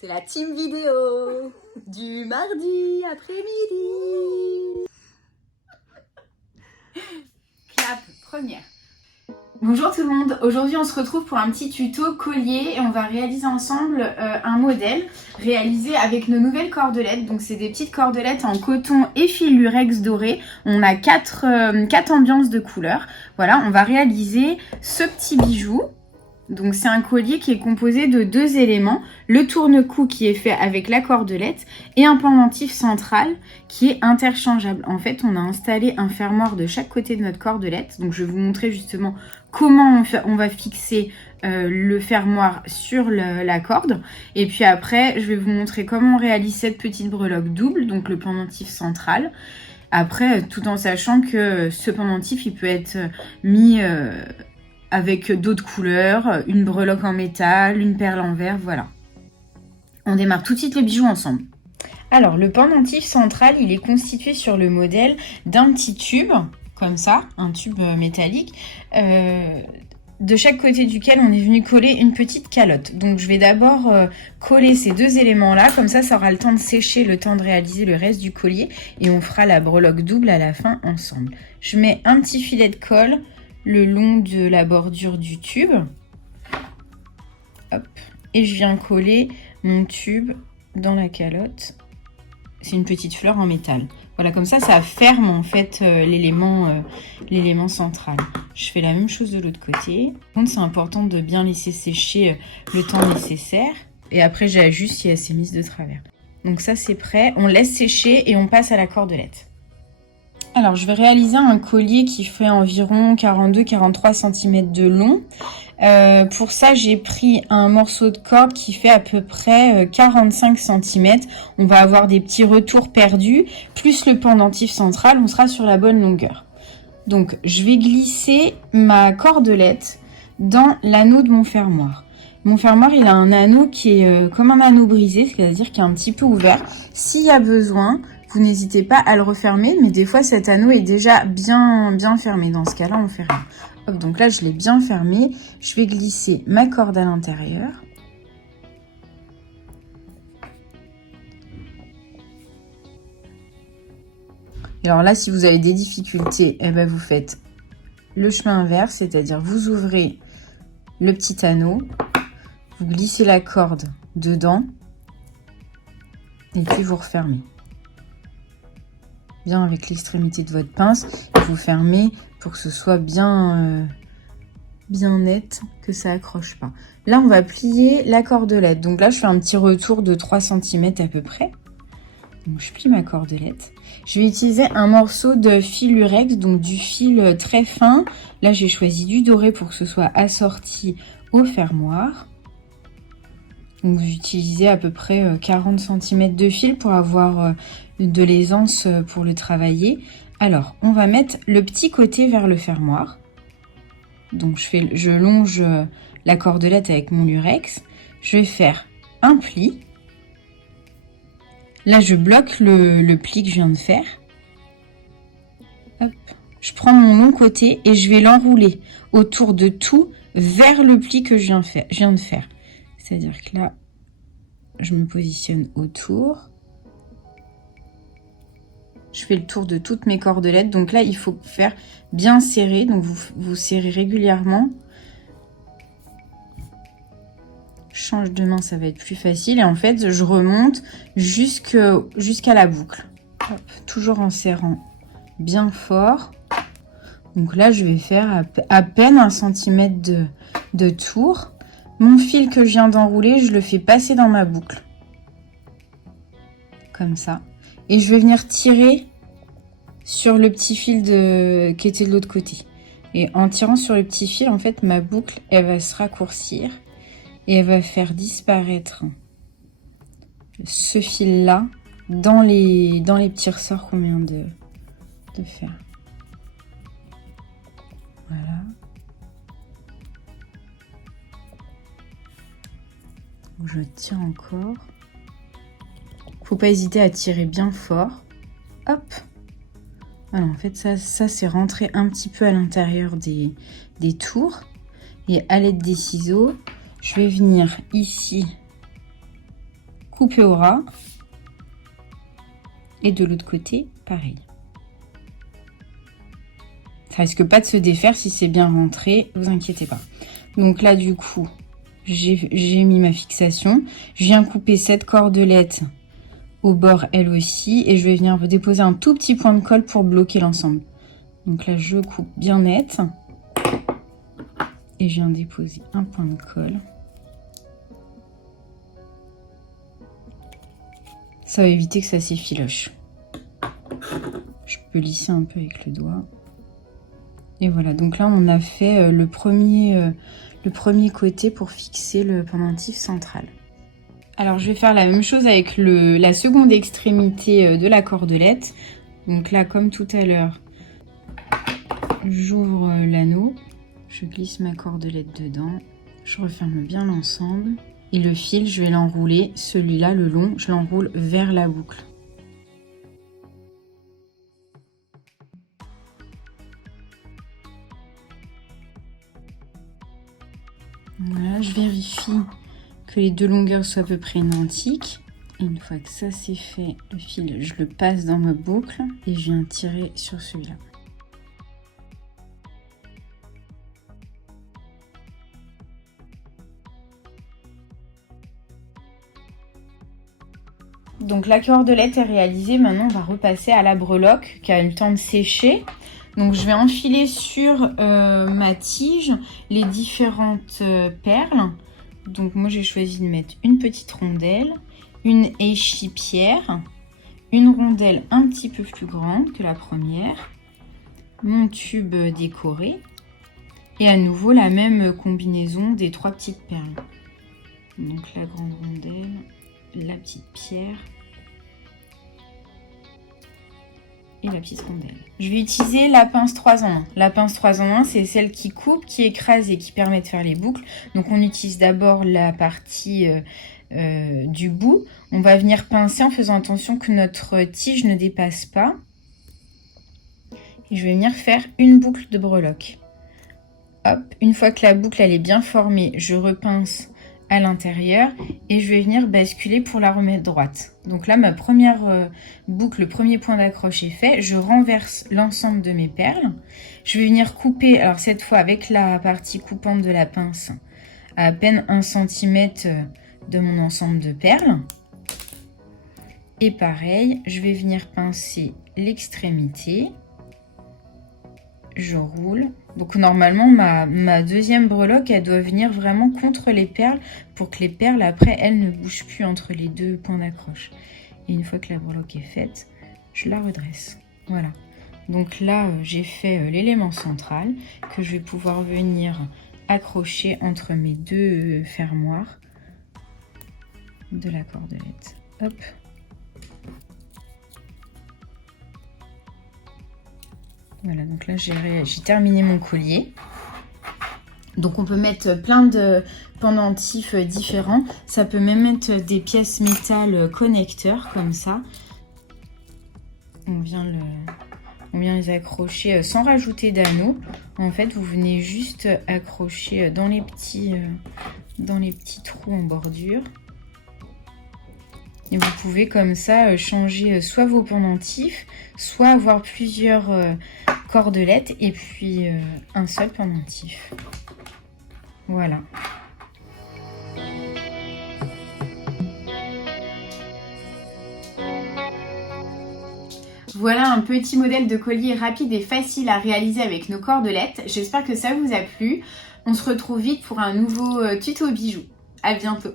C'est la team vidéo du mardi après-midi. Clap, première. Bonjour tout le monde, aujourd'hui on se retrouve pour un petit tuto collier et on va réaliser ensemble un modèle réalisé avec nos nouvelles cordelettes. Donc c'est des petites cordelettes en coton et fil lurex doré. On a quatre ambiances de couleurs. Voilà, on va réaliser ce petit bijou. Donc c'est un collier qui est composé de deux éléments, le tourne-cou qui est fait avec la cordelette et un pendentif central qui est interchangeable. En fait, on a installé un fermoir de chaque côté de notre cordelette. Donc je vais vous montrer justement comment on va fixer le fermoir sur la corde. Et puis après, je vais vous montrer comment on réalise cette petite breloque double, donc le pendentif central. Après, tout en sachant que ce pendentif, il peut être mis avec d'autres couleurs, une breloque en métal, une perle en verre, voilà. On démarre tout de suite le bijou ensemble. Alors, le pendentif central, il est constitué sur le modèle d'un petit tube, comme ça, un tube métallique, de chaque côté duquel on est venu coller une petite calotte. Donc, je vais d'abord coller ces deux éléments-là, comme ça aura le temps de sécher, le temps de réaliser le reste du collier, et on fera la breloque double à la fin ensemble. Je mets un petit filet de colle le long de la bordure du tube. Hop. Et je viens coller mon tube dans la calotte. C'est une petite fleur en métal. Voilà, comme ça ferme en fait l'élément central. Je fais la même chose de l'autre côté. Par contre, c'est important de bien laisser sécher le temps nécessaire. Et après, j'ajuste si elle s'est mise de travers. Donc ça, c'est prêt. On laisse sécher et on passe à la cordelette. Alors, je vais réaliser un collier qui fait environ 42-43 cm de long. Pour ça, j'ai pris un morceau de corde qui fait à peu près 45 cm. On va avoir des petits retours perdus, plus le pendentif central, on sera sur la bonne longueur. Donc, je vais glisser ma cordelette dans l'anneau de mon fermoir. Mon fermoir, il a un anneau qui est comme un anneau brisé, c'est-à-dire qui est un petit peu ouvert. S'il y a besoin, vous n'hésitez pas à le refermer, mais des fois cet anneau est déjà bien fermé. Dans ce cas-là, on fait rien. Hop, donc là, je l'ai bien fermé. Je vais glisser ma corde à l'intérieur. Alors là, si vous avez des difficultés, eh ben, vous faites le chemin inverse, c'est-à-dire vous ouvrez le petit anneau, vous glissez la corde dedans et puis vous refermez. Bien avec l'extrémité de votre pince, vous fermez pour que ce soit bien net, que ça accroche pas. Là, on va plier la cordelette. Donc là, je fais un petit retour de 3 cm à peu près. Donc je plie ma cordelette. Je vais utiliser un morceau de fil lurex, donc du fil très fin. Là, j'ai choisi du doré pour que ce soit assorti au fermoir. Donc j'utilisais à peu près 40 cm de fil pour avoir de l'aisance pour le travailler. Alors, on va mettre le petit côté vers le fermoir. Donc je longe la cordelette avec mon lurex. Je vais faire un pli. Là, je bloque le pli que je viens de faire. Hop. Je prends mon long côté et je vais l'enrouler autour de tout vers le pli que je viens de faire. C'est-à-dire que là, je me positionne autour. Je fais le tour de toutes mes cordelettes. Donc là, il faut faire bien serré. Donc vous serrez régulièrement. Change de main, ça va être plus facile. Et en fait, je remonte jusqu'à la boucle. Hop, toujours en serrant bien fort. Donc là, je vais faire à peine 1 cm de tour. Mon fil que je viens d'enrouler, je le fais passer dans ma boucle. Comme ça. Et je vais venir tirer sur le petit fil qui était de l'autre côté. Et en tirant sur le petit fil, en fait, ma boucle, elle va se raccourcir. Et elle va faire disparaître ce fil-là dans les petits ressorts qu'on vient de faire. Voilà. Je tire encore. Faut pas hésiter à tirer bien fort. Hop. Voilà, en fait, ça c'est rentré un petit peu à l'intérieur des tours. Et à l'aide des ciseaux, je vais venir ici coupé au ras. Et de l'autre côté, pareil. Ça risque pas de se défaire si c'est bien rentré, vous inquiétez pas. Donc là, du coup, j'ai mis ma fixation. Je viens couper cette cordelette au bord, elle aussi. Et je vais venir déposer un tout petit point de colle pour bloquer l'ensemble. Donc là, je coupe bien net. Et je viens déposer un point de colle. Ça va éviter que ça s'effiloche. Je peux lisser un peu avec le doigt. Et voilà, donc là on a fait le premier côté pour fixer le pendentif central. Alors je vais faire la même chose avec la seconde extrémité de la cordelette. Donc là, comme tout à l'heure, j'ouvre l'anneau, je glisse ma cordelette dedans, je referme bien l'ensemble. Et le fil, je vais l'enrouler, celui-là, le long, je l'enroule vers la boucle. Voilà, je vérifie que les deux longueurs soient à peu près identiques. Et une fois que ça c'est fait, le fil, je le passe dans ma boucle et je viens tirer sur celui-là. Donc la cordelette est réalisée, maintenant on va repasser à la breloque qui a eu le temps de sécher. Donc je vais enfiler sur ma tige les différentes perles. Donc moi j'ai choisi de mettre une petite rondelle, une échippière, une rondelle un petit peu plus grande que la première, mon tube décoré et à nouveau la même combinaison des 3 petites perles. Donc la grande rondelle, la petite pierre et la petite rondelle. Je vais utiliser la pince 3 en 1. La pince 3 en 1, c'est celle qui coupe, qui écrase et qui permet de faire les boucles. Donc on utilise d'abord la partie du bout. On va venir pincer en faisant attention que notre tige ne dépasse pas. Et je vais venir faire une boucle de breloque. Hop, une fois que la boucle elle est bien formée, je repince à l'intérieur et je vais venir basculer pour la remettre droite. Donc là ma première boucle, le premier point d'accroche est fait, je renverse l'ensemble de mes perles, je vais venir couper, alors cette fois avec la partie coupante de la pince, à peine 1 cm de mon ensemble de perles, et pareil je vais venir pincer l'extrémité, je roule. Donc normalement ma deuxième breloque elle doit venir vraiment contre les perles pour que les perles après elles ne bougent plus entre les deux points d'accroche. Et une fois que la breloque est faite, je la redresse. Voilà. Donc là j'ai fait l'élément central que je vais pouvoir venir accrocher entre mes deux fermoirs de la cordelette. Hop. Voilà, donc là j'ai terminé mon collier. Donc on peut mettre plein de pendentifs différents. Ça peut même être des pièces métal connecteurs comme ça. On vient les accrocher sans rajouter d'anneaux. En fait, vous venez juste accrocher dans les petits trous en bordure. Et vous pouvez comme ça changer soit vos pendentifs, soit avoir plusieurs cordelettes et puis un seul pendentif. Voilà. Voilà un petit modèle de collier rapide et facile à réaliser avec nos cordelettes. J'espère que ça vous a plu. On se retrouve vite pour un nouveau tuto bijoux. À bientôt.